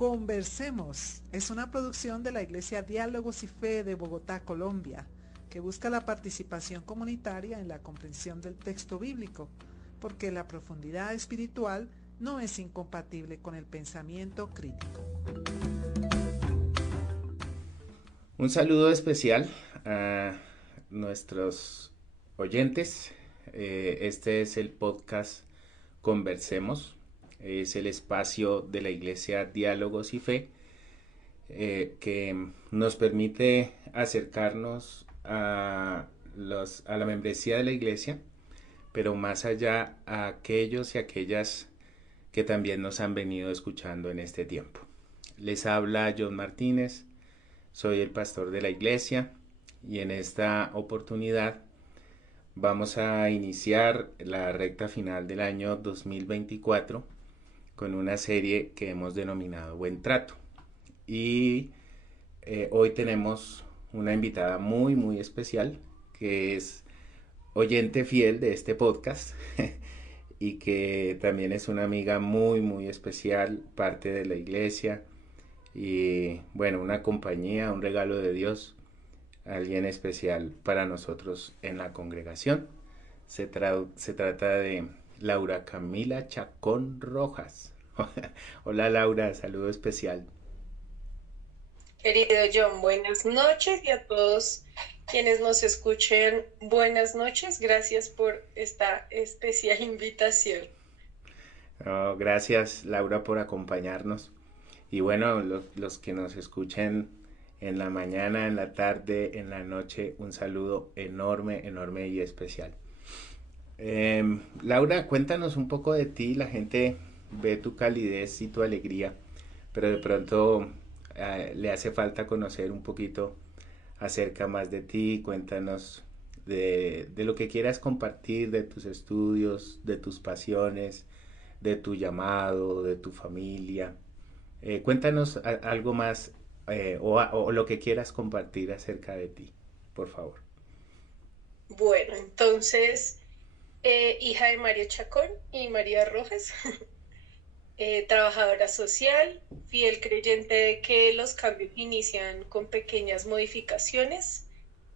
Conversemos es una producción de la Iglesia Diálogos y Fe de Bogotá, Colombia, que busca la participación comunitaria en la comprensión del texto bíblico, porque la profundidad espiritual no es incompatible con el pensamiento crítico. Un saludo especial a nuestros oyentes. Este es el podcast Conversemos. Es el espacio de la Iglesia Diálogos y Fe que nos permite acercarnos a la membresía de la Iglesia, pero más allá a aquellos y aquellas que también nos han venido escuchando en este tiempo. Les habla John Martínez. Soy el pastor de la iglesia y en esta oportunidad vamos a iniciar la recta final del año 2024 con una serie que hemos denominado Buen Trato. Y hoy tenemos una invitada muy especial que es oyente fiel de este podcast y que también es una amiga muy especial, parte de la iglesia. Y bueno, una compañía, un regalo de Dios, alguien especial para nosotros en la congregación. Se trata de Laura Camila Chacón Rojas. Hola Laura, saludo especial. Querido John, buenas noches y a todos quienes nos escuchen, buenas noches. Gracias por esta especial invitación. Oh, gracias Laura por acompañarnos. Y bueno, los que nos escuchen en la mañana, en la tarde, en la noche, un saludo enorme y especial. Laura, cuéntanos un poco de ti. La gente ve tu calidez y tu alegría, pero de pronto le hace falta conocer un poquito acerca más de ti. Cuéntanos de lo que quieras compartir, de tus estudios, de tus pasiones, de tu llamado, de tu familia. Cuéntanos algo más o lo que quieras compartir acerca de ti, por favor. Bueno, entonces, hija de Mario Chacón y María Rojas, trabajadora social, fiel creyente de que los cambios inician con pequeñas modificaciones.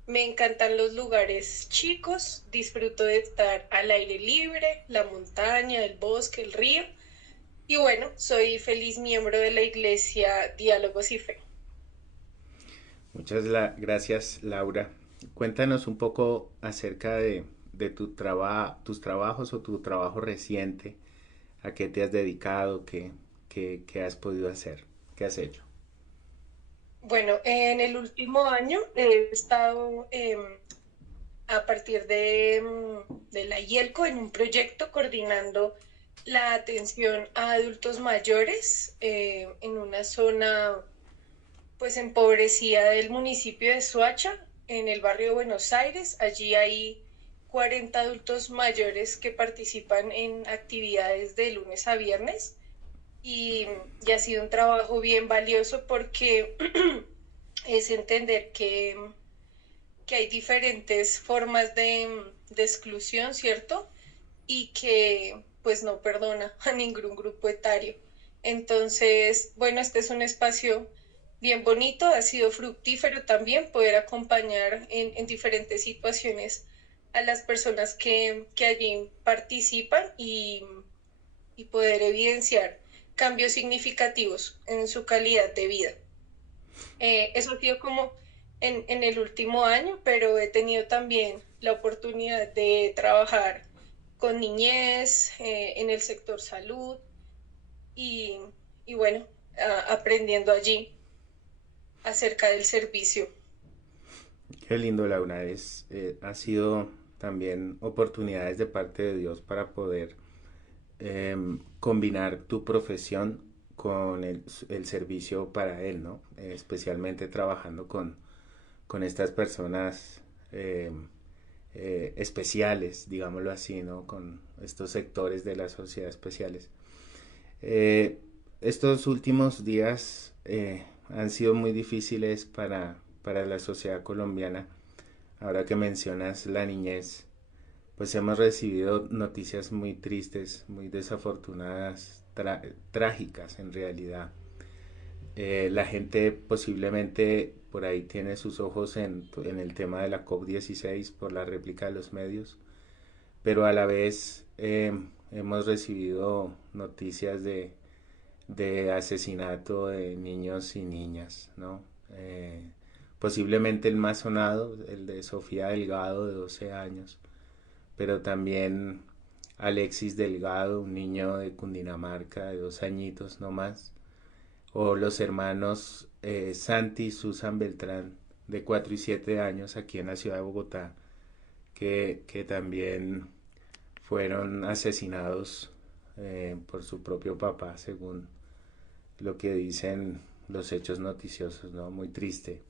Me encantan los lugares chicos, disfruto de estar al aire libre, la montaña, el bosque, el río. Y bueno, soy feliz miembro de la Iglesia Diálogos y Fe. Muchas gracias, Laura. Cuéntanos un poco acerca de tus trabajos o tu trabajo reciente, a qué te has dedicado, qué has podido hacer, qué has hecho. Bueno, en el último año he estado a partir de la IELCO en un proyecto coordinando la atención a adultos mayores en una zona pues empobrecida del municipio de Soacha, en el barrio de Buenos Aires. Allí hay 40 adultos mayores que participan en actividades de lunes a viernes y ha sido un trabajo bien valioso porque es entender que hay diferentes formas de exclusión, ¿cierto? Y que pues no perdona a ningún grupo etario. Entonces, bueno, este es un espacio bien bonito, ha sido fructífero también poder acompañar en diferentes situaciones a las personas que allí participan y poder evidenciar cambios significativos en su calidad de vida. Eso ha sido como en el último año, pero he tenido también la oportunidad de trabajar con niñez, en el sector salud y, y bueno, aprendiendo allí acerca del servicio. Qué lindo, Laura. Ha sido también oportunidades de parte de Dios para poder combinar tu profesión con el servicio para Él, ¿no? Especialmente trabajando con estas personas especiales, digámoslo así, ¿no? Con estos sectores de la sociedad especiales. Estos últimos días han sido muy difíciles para la sociedad colombiana. Ahora que mencionas la niñez, pues hemos recibido noticias muy tristes, muy desafortunadas, trágicas en realidad. La gente posiblemente por ahí tiene sus ojos en el tema de la COP16 por la réplica de los medios, pero a la vez hemos recibido noticias de asesinato de niños y niñas, ¿no? Posiblemente el más sonado, el de Sofía Delgado, de 12 años, pero también Alexis Delgado, un niño de Cundinamarca de 2 añitos no más, o los hermanos Santi y Susan Beltrán, de 4 y 7 años, aquí en la ciudad de Bogotá, que también fueron asesinados por su propio papá, según lo que dicen los hechos noticiosos, ¿no? Muy triste.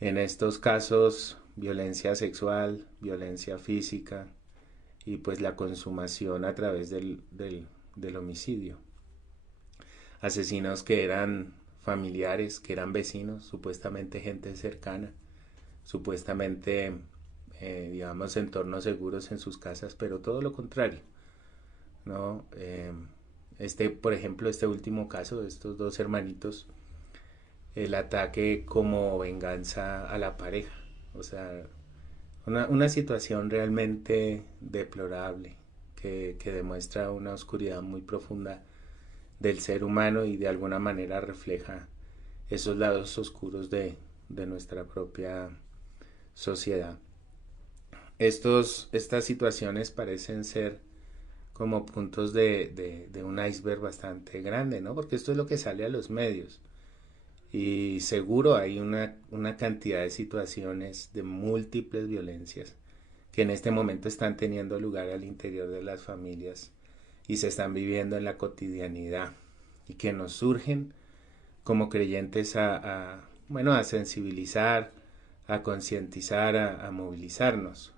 En estos casos, violencia sexual, violencia física y pues la consumación a través del homicidio. Asesinos que eran familiares, que eran vecinos, supuestamente gente cercana, supuestamente, digamos, entornos seguros en sus casas, pero todo lo contrario, ¿no? Por ejemplo, este último caso de estos 2 hermanitos, el ataque como venganza a la pareja, o sea, una situación realmente deplorable que demuestra una oscuridad muy profunda del ser humano y de alguna manera refleja esos lados oscuros de nuestra propia sociedad. Estas situaciones parecen ser como puntos de un iceberg bastante grande, ¿no? Porque esto es lo que sale a los medios. Y seguro hay una cantidad de situaciones de múltiples violencias que en este momento están teniendo lugar al interior de las familias y se están viviendo en la cotidianidad y que nos surgen como creyentes bueno, a sensibilizar, a concientizar, a movilizarnos.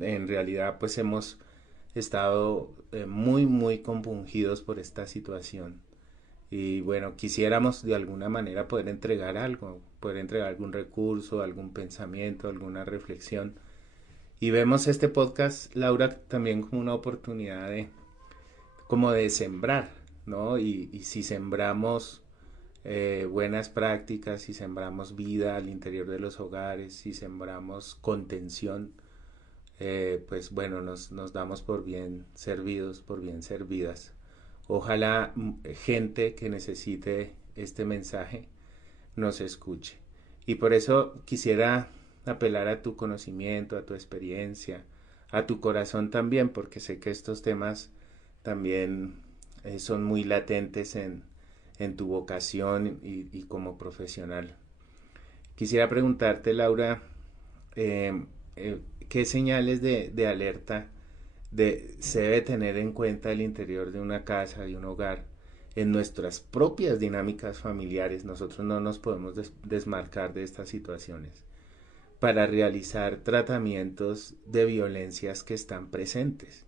En realidad pues hemos estado muy muy compungidos por esta situación y bueno, quisiéramos de alguna manera poder entregar algo, poder entregar algún recurso, algún pensamiento, alguna reflexión. Y vemos este podcast, Laura, también como una oportunidad como de sembrar, ¿no? Y si sembramos buenas prácticas, si sembramos vida al interior de los hogares, si sembramos contención, pues bueno, nos damos por bien servidos, por bien servidas. Ojalá gente que necesite este mensaje nos escuche. Y por eso quisiera apelar a tu conocimiento, a tu experiencia, a tu corazón también, porque sé que estos temas también son muy latentes en tu vocación y como profesional. Quisiera preguntarte, Laura, eh, ¿qué señales de alerta se debe tener en cuenta el interior de una casa, de un hogar, en nuestras propias dinámicas familiares? Nosotros no nos podemos desmarcar de estas situaciones para realizar tratamientos de violencias que están presentes,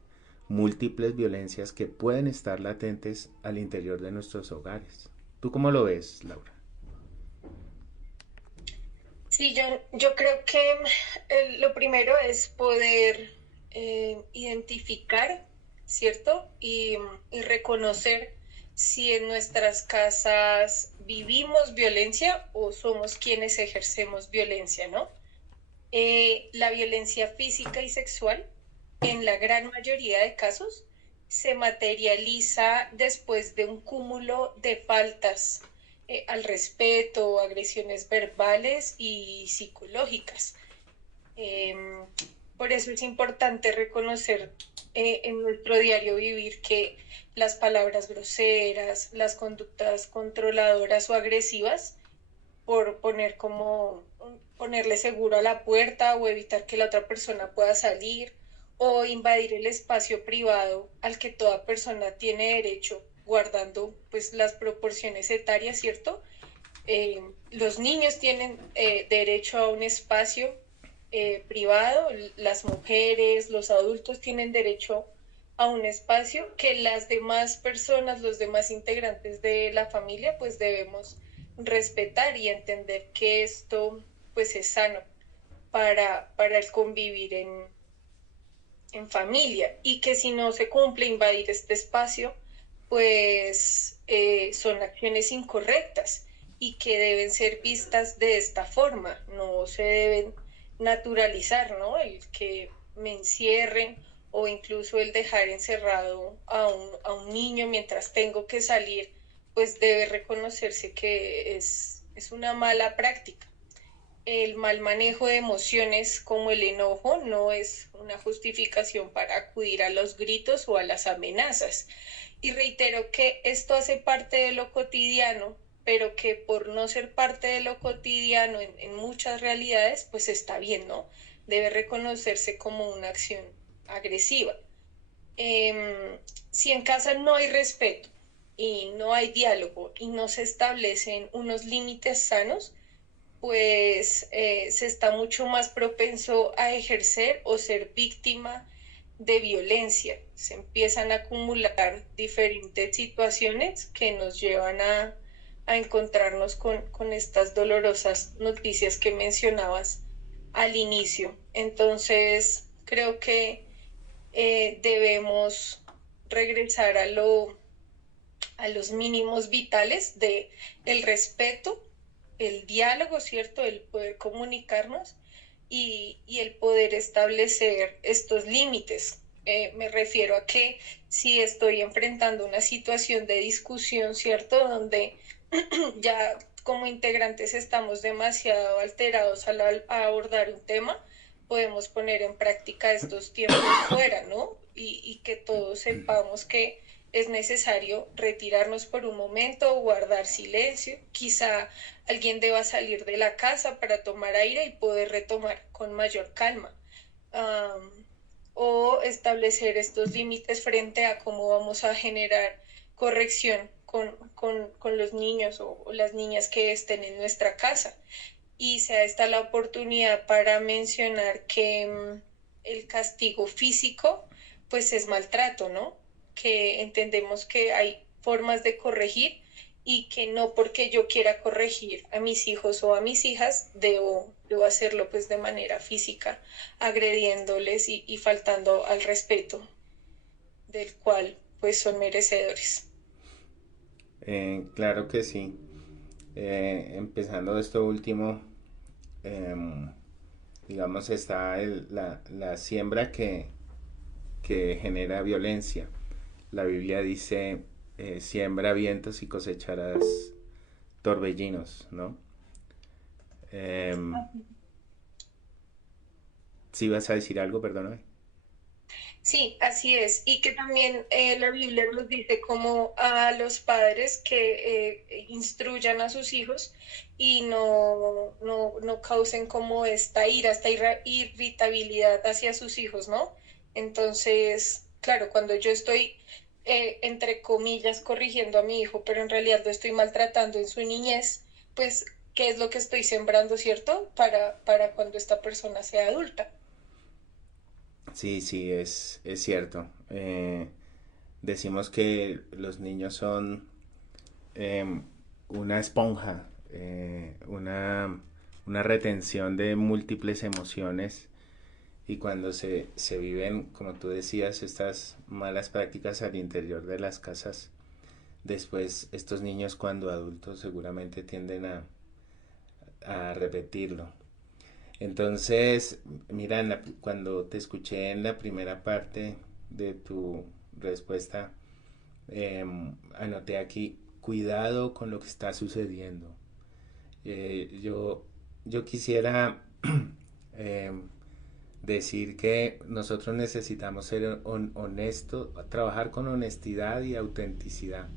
múltiples violencias que pueden estar latentes al interior de nuestros hogares. ¿Tú cómo lo ves, Laura? Sí, yo creo que lo primero es poder identificar, ¿cierto? Y reconocer si en nuestras casas vivimos violencia o somos quienes ejercemos violencia, ¿no? La violencia física y sexual, en la gran mayoría de casos, se materializa después de un cúmulo de faltas al respeto, agresiones verbales y psicológicas. Eh, por eso es importante reconocer en nuestro diario vivir que las palabras groseras, las conductas controladoras o agresivas, por ponerle seguro a la puerta o evitar que la otra persona pueda salir o invadir el espacio privado al que toda persona tiene derecho, guardando pues las proporciones etarias, ¿cierto? Los niños tienen derecho a un espacio privado, las mujeres, los adultos tienen derecho a un espacio que las demás personas, los demás integrantes de la familia, pues debemos respetar y entender que esto pues es sano para el convivir en familia y que si no se cumple invadir este espacio, pues son acciones incorrectas y que deben ser vistas de esta forma, no se deben naturalizar, ¿no? El que me encierren o incluso el dejar encerrado a un niño mientras tengo que salir, pues debe reconocerse que es una mala práctica. El mal manejo de emociones como el enojo no es una justificación para acudir a los gritos o a las amenazas. Y reitero que esto hace parte de lo cotidiano, pero que por no ser parte de lo cotidiano en muchas realidades, pues está bien, ¿no? Debe reconocerse como una acción agresiva. Si en casa no hay respeto y no hay diálogo y no se establecen unos límites sanos, pues se está mucho más propenso a ejercer o ser víctima de violencia. Se empiezan a acumular diferentes situaciones que nos llevan a encontrarnos con estas dolorosas noticias que mencionabas al inicio. Entonces, creo que debemos regresar a los mínimos vitales de el respeto, el diálogo, ¿cierto? El poder comunicarnos y el poder establecer estos límites. Me refiero a que si estoy enfrentando una situación de discusión, ¿cierto? Donde ya como integrantes estamos demasiado alterados a abordar un tema, podemos poner en práctica estos tiempos fuera, ¿no? Y que todos sepamos que es necesario retirarnos por un momento, guardar silencio, quizá alguien deba salir de la casa para tomar aire y poder retomar con mayor calma. Um, o establecer estos límites frente a cómo vamos a generar corrección con los niños o las niñas que estén en nuestra casa. Y sea esta la oportunidad para mencionar que el castigo físico pues es maltrato, ¿no? Que entendemos que hay formas de corregir y que no porque yo quiera corregir a mis hijos o a mis hijas, debo hacerlo pues de manera física, agrediéndoles y faltando al respeto del cual pues son merecedores. Claro que sí. Empezando esto último, em, digamos, está la siembra que genera violencia. La Biblia dice, siembra vientos y cosecharás torbellinos, ¿no? ¿Sí vas a decir algo? Perdóname. Sí, así es. Y que también la Biblia nos dice como a los padres que instruyan a sus hijos y no causen como esta irritabilidad hacia sus hijos, ¿no? Entonces, claro, cuando yo estoy, entre comillas, corrigiendo a mi hijo, pero en realidad lo estoy maltratando en su niñez, pues, ¿qué es lo que estoy sembrando, cierto? Para cuando esta persona sea adulta. Sí, sí, es cierto. Decimos que los niños son em, una esponja, una retención de múltiples emociones y cuando se viven, como tú decías, estas malas prácticas al interior de las casas, después estos niños cuando adultos seguramente tienden a repetirlo. Entonces, mira, cuando te escuché en la primera parte de tu respuesta, anoté aquí, cuidado con lo que está sucediendo. Eh, yo, yo quisiera eh, decir que nosotros necesitamos ser honestos, trabajar con honestidad y autenticidad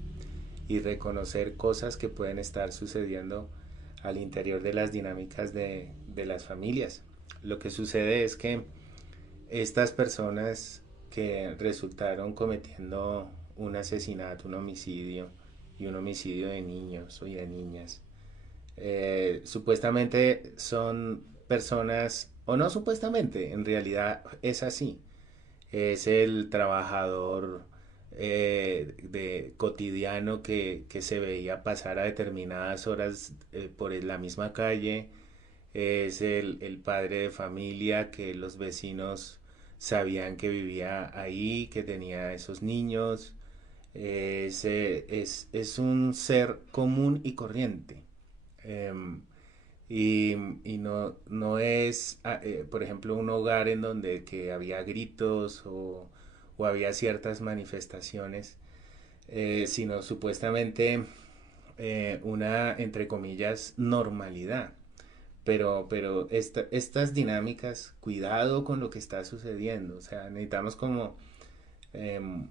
y reconocer cosas que pueden estar sucediendo al interior de las dinámicas de las familias. Lo que sucede es que estas personas que resultaron cometiendo un asesinato, un homicidio y un homicidio de niños o de niñas, supuestamente son personas, o no supuestamente, en realidad es así, es el trabajador cotidiano que se veía pasar a determinadas horas por la misma calle, es el padre de familia que los vecinos sabían que vivía ahí, que tenía esos niños, es un ser común y corriente. em, y no es, por ejemplo, un hogar en donde que había gritos o había ciertas manifestaciones, sino supuestamente una, entre comillas, normalidad. Pero estas dinámicas, cuidado con lo que está sucediendo. O sea, necesitamos como em,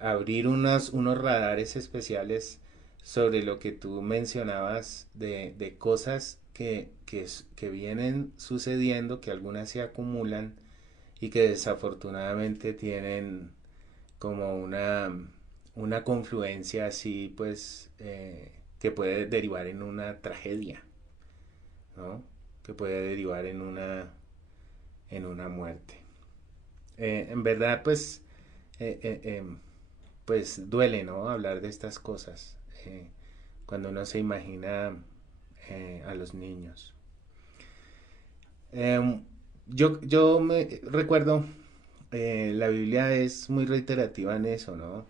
abrir unos radares especiales sobre lo que tú mencionabas de cosas que vienen sucediendo, que algunas se acumulan y que desafortunadamente tienen como una confluencia así, pues, que puede derivar en una tragedia, ¿no? Que puede derivar en una muerte. En verdad, pues, eh, eh, eh, pues duele, ¿no? Hablar de estas cosas cuando uno se imagina a los niños. Eh, yo me recuerdo, la Biblia es muy reiterativa en eso, ¿no?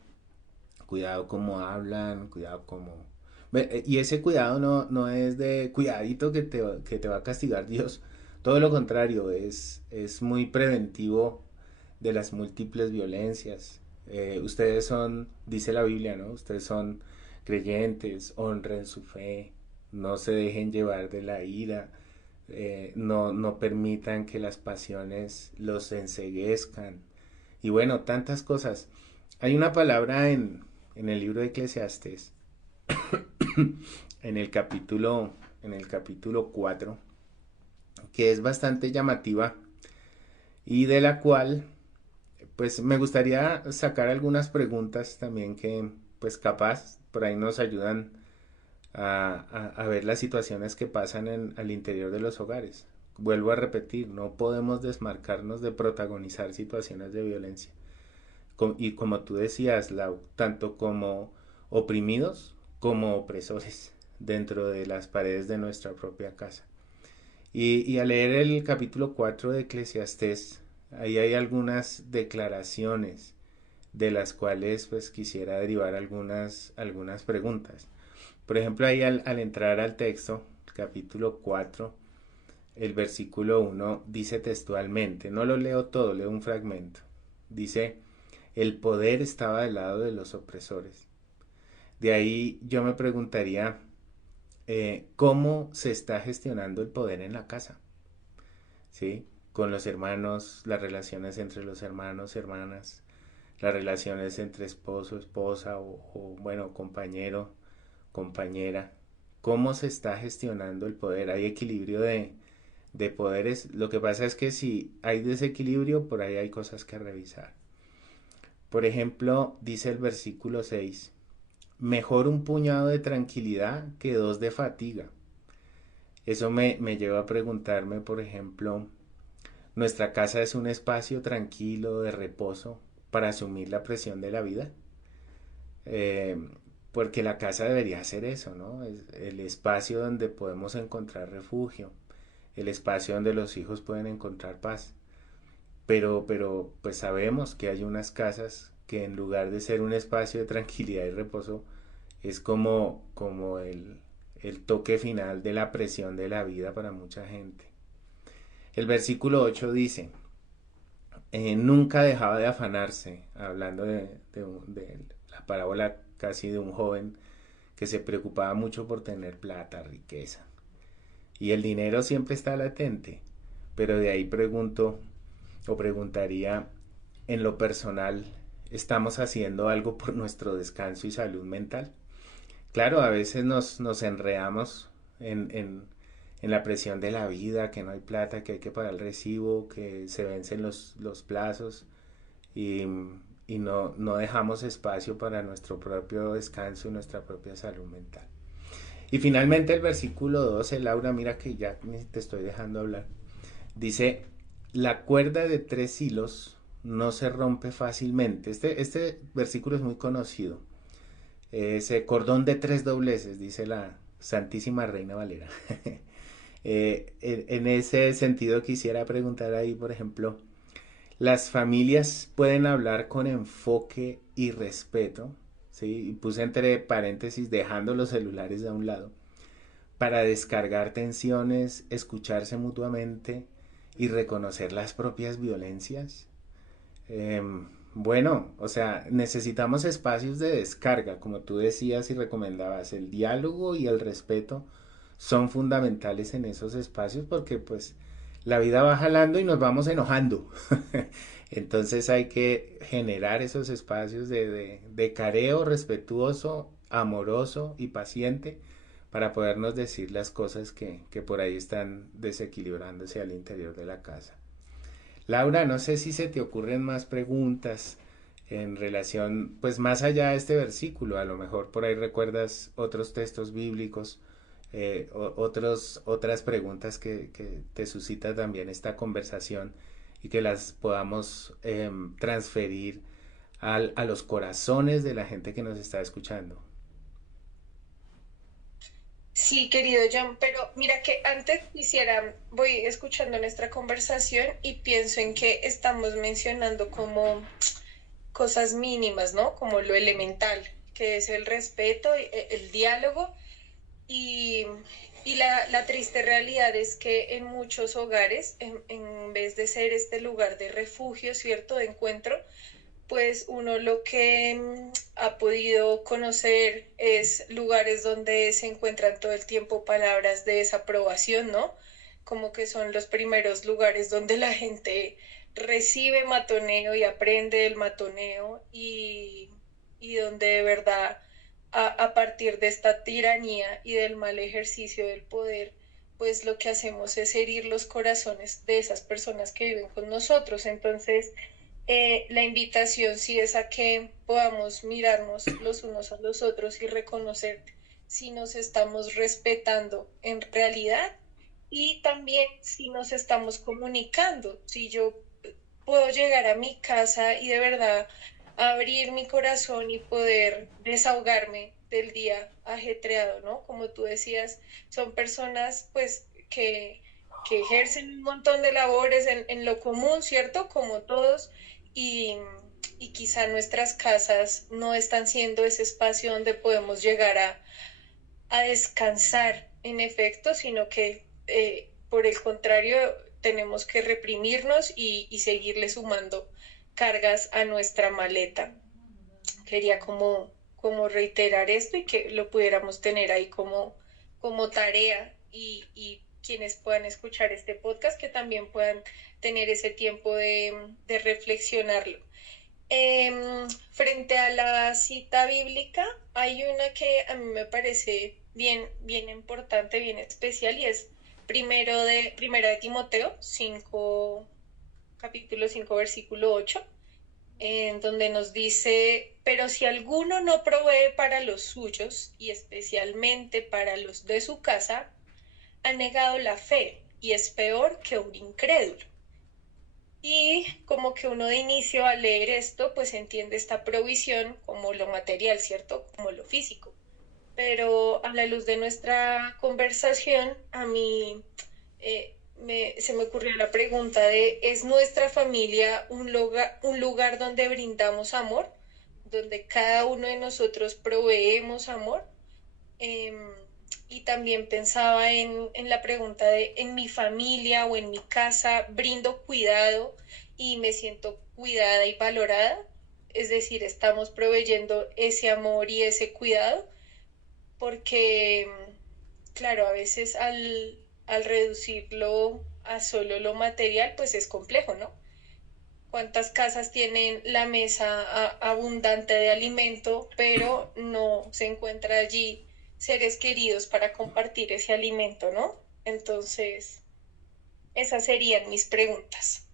Cuidado como hablan, cuidado como... Y ese cuidado no es de cuidadito que te va a castigar Dios. Todo lo contrario, es muy preventivo de las múltiples violencias. Ustedes son, dice la Biblia, ¿no? Ustedes son creyentes, honren su fe, no se dejen llevar de la ira, no permitan que las pasiones los enceguezcan. Y bueno, tantas cosas. Hay una palabra en el libro de Eclesiastes, en el capítulo 4, que es bastante llamativa y de la cual pues me gustaría sacar algunas preguntas también que pues capaz por ahí nos ayudan a ver las situaciones que pasan al interior de los hogares. Vuelvo a repetir, no podemos desmarcarnos de protagonizar situaciones de violencia. Y como tú decías, Lau, tanto como oprimidos como opresores dentro de las paredes de nuestra propia casa. Y al leer el capítulo 4 de Eclesiastés, ahí hay algunas declaraciones de las cuales pues quisiera derivar algunas preguntas. Por ejemplo, ahí al entrar al texto, capítulo 4, el versículo 1 dice textualmente, no lo leo todo, leo un fragmento. Dice, el poder estaba del lado de los opresores. De ahí yo me preguntaría, ¿cómo se está gestionando el poder en la casa? ¿Sí? Con los hermanos, las relaciones entre los hermanos, hermanas, las relaciones entre esposo, esposa o bueno, compañero, compañera. ¿Cómo se está gestionando el poder? ¿Hay equilibrio de poderes? Lo que pasa es que si hay desequilibrio, por ahí hay cosas que revisar. Por ejemplo, dice el versículo 6, mejor un puñado de tranquilidad que dos de fatiga. Eso me lleva a preguntarme, por ejemplo, ¿nuestra casa es un espacio tranquilo de reposo para asumir la presión de la vida? Eh, Porque la casa debería ser eso, ¿no? Es el espacio donde podemos encontrar refugio, el espacio donde los hijos pueden encontrar paz. Pero pues sabemos que hay unas casas que en lugar de ser un espacio de tranquilidad y reposo, es como el toque final de la presión de la vida para mucha gente. El versículo 8 dice, nunca dejaba de afanarse, hablando de la parábola casi de un joven que se preocupaba mucho por tener plata, riqueza. Y el dinero siempre está latente, pero de ahí pregunto o preguntaría, en lo personal, ¿estamos haciendo algo por nuestro descanso y salud mental? Claro, a veces nos enredamos en la presión de la vida, que no hay plata, que hay que pagar el recibo, que se vencen los plazos y, y no dejamos espacio para nuestro propio descanso y nuestra propia salud mental. Y finalmente el versículo 12, Laura, mira que ya te estoy dejando hablar. Dice, la cuerda de 3 hilos no se rompe fácilmente. Este versículo es muy conocido. Ese cordón de 3 dobleces, dice la Santísima Reina Valera. En ese sentido quisiera preguntar ahí, por ejemplo, ¿las familias pueden hablar con enfoque y respeto? ¿Sí? Y puse entre paréntesis dejando los celulares a un lado. para descargar tensiones, escucharse mutuamente y reconocer las propias violencias. Bueno, o sea, necesitamos espacios de descarga, como tú decías y recomendabas. El diálogo y el respeto son fundamentales en esos espacios porque pues la vida va jalando y nos vamos enojando. Entonces hay que generar esos espacios de careo respetuoso, amoroso y paciente para podernos decir las cosas que por ahí están desequilibrándose al interior de la casa. Laura, no sé si se te ocurren más preguntas en relación, pues más allá de este versículo, a lo mejor por ahí recuerdas otros textos bíblicos, otras preguntas que te suscita también esta conversación y que las podamos transferir a los corazones de la gente que nos está escuchando. Sí, querido John, pero mira que antes voy escuchando nuestra conversación y pienso en que estamos mencionando como cosas mínimas, ¿no? Como lo elemental, que es el respeto, el diálogo y, y la triste realidad es que en muchos hogares, en vez de ser este lugar de refugio, ¿cierto? De encuentro, pues uno lo que ha podido conocer es lugares donde se encuentran todo el tiempo palabras de desaprobación, ¿no? Como que son los primeros lugares donde la gente recibe matoneo y aprende del matoneo y donde de verdad a partir de esta tiranía y del mal ejercicio del poder, pues lo que hacemos es herir los corazones de esas personas que viven con nosotros. Entonces, la invitación sí es a que podamos mirarnos los unos a los otros y reconocer si nos estamos respetando en realidad y también si nos estamos comunicando, si yo puedo llegar a mi casa y de verdad abrir mi corazón y poder desahogarme del día ajetreado, ¿no? Como tú decías, son personas pues que ejercen un montón de labores en lo común, ¿cierto? Como todos, y, y quizá nuestras casas no están siendo ese espacio donde podemos llegar a descansar en efecto, sino que por el contrario tenemos que reprimirnos y seguirle sumando cargas a nuestra maleta. Quería como reiterar esto y que lo pudiéramos tener ahí como tarea y quienes puedan escuchar este podcast que también puedan tener ese tiempo de reflexionarlo. Frente a la cita bíblica, hay una que a mí me parece bien importante, bien especial, y es Primera de Timoteo 5, capítulo 5, versículo 8, en donde nos dice, pero si alguno no provee para los suyos, y especialmente para los de su casa, ha negado la fe, y es peor que un incrédulo. Y como que uno de inicio al leer esto, pues entiende esta provisión como lo material, ¿cierto? Como lo físico. Pero a la luz de nuestra conversación, a mí se me ocurrió la pregunta de, ¿es nuestra familia un lugar donde brindamos amor? ¿Donde cada uno de nosotros proveemos amor? Em, y también pensaba en la pregunta de, ¿en mi familia o en mi casa brindo cuidado y me siento cuidada y valorada? Es decir, estamos proveyendo ese amor y ese cuidado, porque, claro, a veces al reducirlo a solo lo material, pues es complejo, ¿no? ¿Cuántas casas tienen la mesa abundante de alimento, pero no se encuentra allí seres queridos para compartir ese alimento, ¿no? Entonces, esas serían mis preguntas.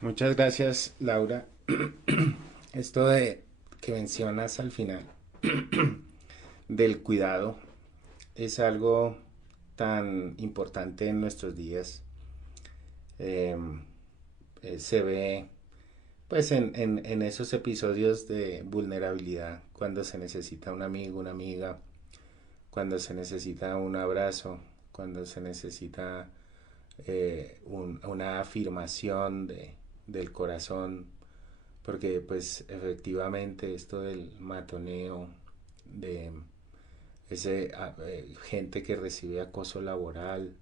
Muchas gracias, Laura. Esto de que mencionas al final del cuidado es algo tan importante en nuestros días. Eh, Se ve pues en esos episodios de vulnerabilidad, cuando se necesita un amigo, una amiga, cuando se necesita un abrazo, cuando se necesita una afirmación del corazón, porque pues efectivamente esto del matoneo, de gente que recibe acoso laboral,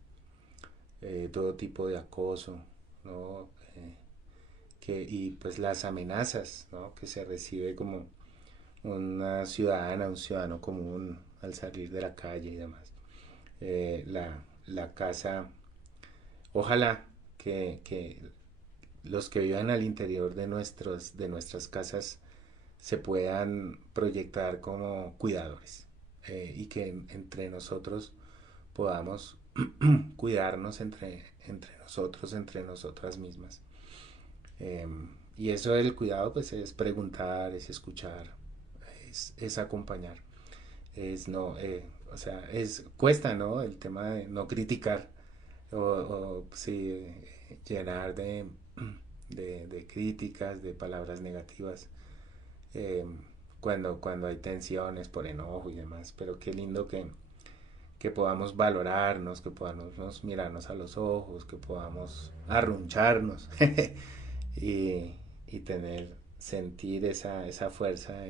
todo tipo de acoso, ¿no? Y pues las amenazas, ¿no? Que se recibe como una ciudadana, un ciudadano común al salir de la calle y demás. La casa, ojalá que los que vivan al interior de nuestras casas se puedan proyectar como cuidadores, y que entre nosotros podamos cuidarnos entre nosotros, entre nosotras mismas. Eh, y eso del cuidado pues es preguntar, es escuchar, es acompañar, es no, o sea, cuesta, ¿no? El tema de no criticar o sí, llenar de críticas, de palabras negativas, eh, cuando hay tensiones por enojo y demás, pero qué lindo que podamos valorarnos, que podamos mirarnos a los ojos, que podamos arruncharnos y, y sentir esa fuerza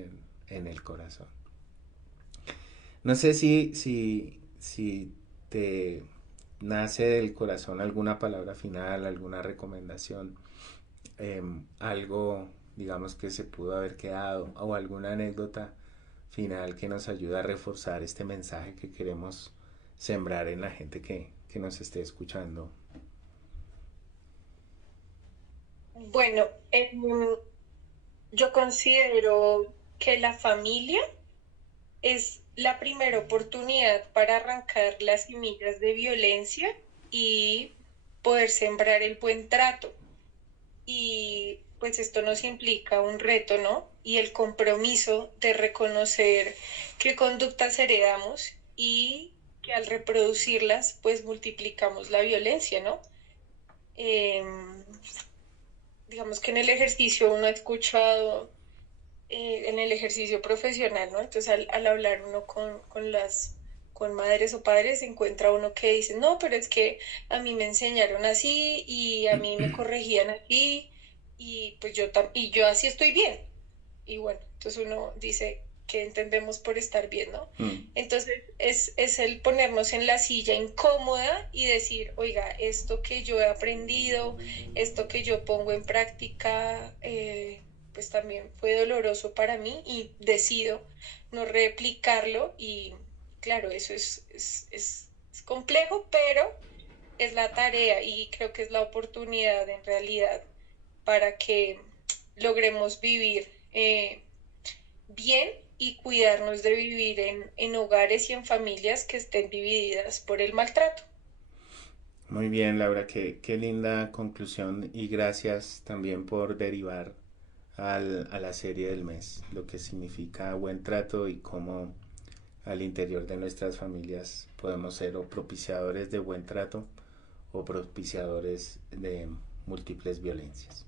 en el corazón. No sé si te nace del corazón alguna palabra final, alguna recomendación, algo, digamos, que se pudo haber quedado, o alguna anécdota final que nos ayuda a reforzar este mensaje que queremos sembrar en la gente que nos esté escuchando. Bueno, yo considero que la familia es la primera oportunidad para arrancar las semillas de violencia y poder sembrar el buen trato. Y pues esto nos implica un reto, ¿no? Y el compromiso de reconocer qué conductas heredamos y que al reproducirlas, pues multiplicamos la violencia, ¿no? Eh, digamos que en el ejercicio uno ha escuchado, en el ejercicio profesional, ¿no? Entonces al hablar uno con madres o padres, encuentra uno que dice, no, pero es que a mí me enseñaron así y a mí me corregían así y pues yo así estoy bien. Y bueno, entonces uno dice que entendemos por estar bien, ¿no? Entonces es el ponernos en la silla incómoda y decir, oiga, esto que yo he aprendido, esto que yo pongo en práctica, pues también fue doloroso para mí y decido no replicarlo y claro, eso es complejo, pero es la tarea y creo que es la oportunidad en realidad para que logremos vivir bien y cuidarnos de vivir en hogares y en familias que estén divididas por el maltrato. Muy bien, Laura, qué linda conclusión y gracias también por derivar a la serie del mes, lo que significa buen trato y cómo al interior de nuestras familias podemos ser o propiciadores de buen trato o propiciadores de múltiples violencias.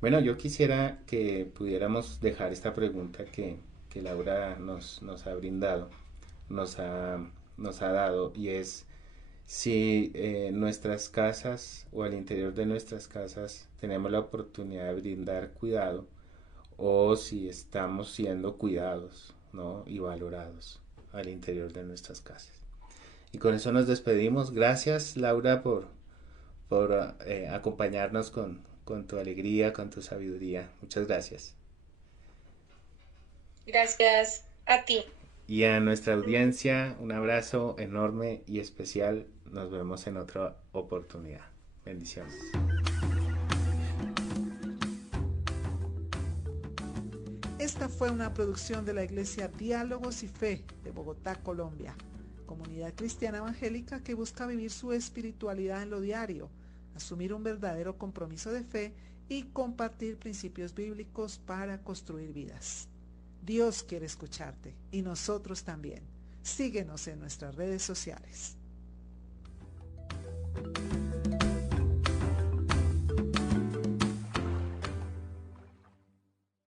Bueno, yo quisiera que pudiéramos dejar esta pregunta que Laura nos ha brindado, nos ha, nos ha dado, y es si nuestras casas o al interior de nuestras casas tenemos la oportunidad de brindar cuidado o si estamos siendo cuidados, ¿no? Y valorados al interior de nuestras casas. Y con eso nos despedimos. Gracias, Laura, por acompañarnos con tu alegría, con tu sabiduría. Muchas gracias. Gracias a ti. Y a nuestra audiencia, un abrazo enorme y especial. Nos vemos en otra oportunidad. Bendiciones. Esta fue una producción de la Iglesia Diálogos y Fe de Bogotá, Colombia, comunidad cristiana evangélica que busca vivir su espiritualidad en lo diario, asumir un verdadero compromiso de fe y compartir principios bíblicos para construir vidas. Dios quiere escucharte y nosotros también. Síguenos en nuestras redes sociales.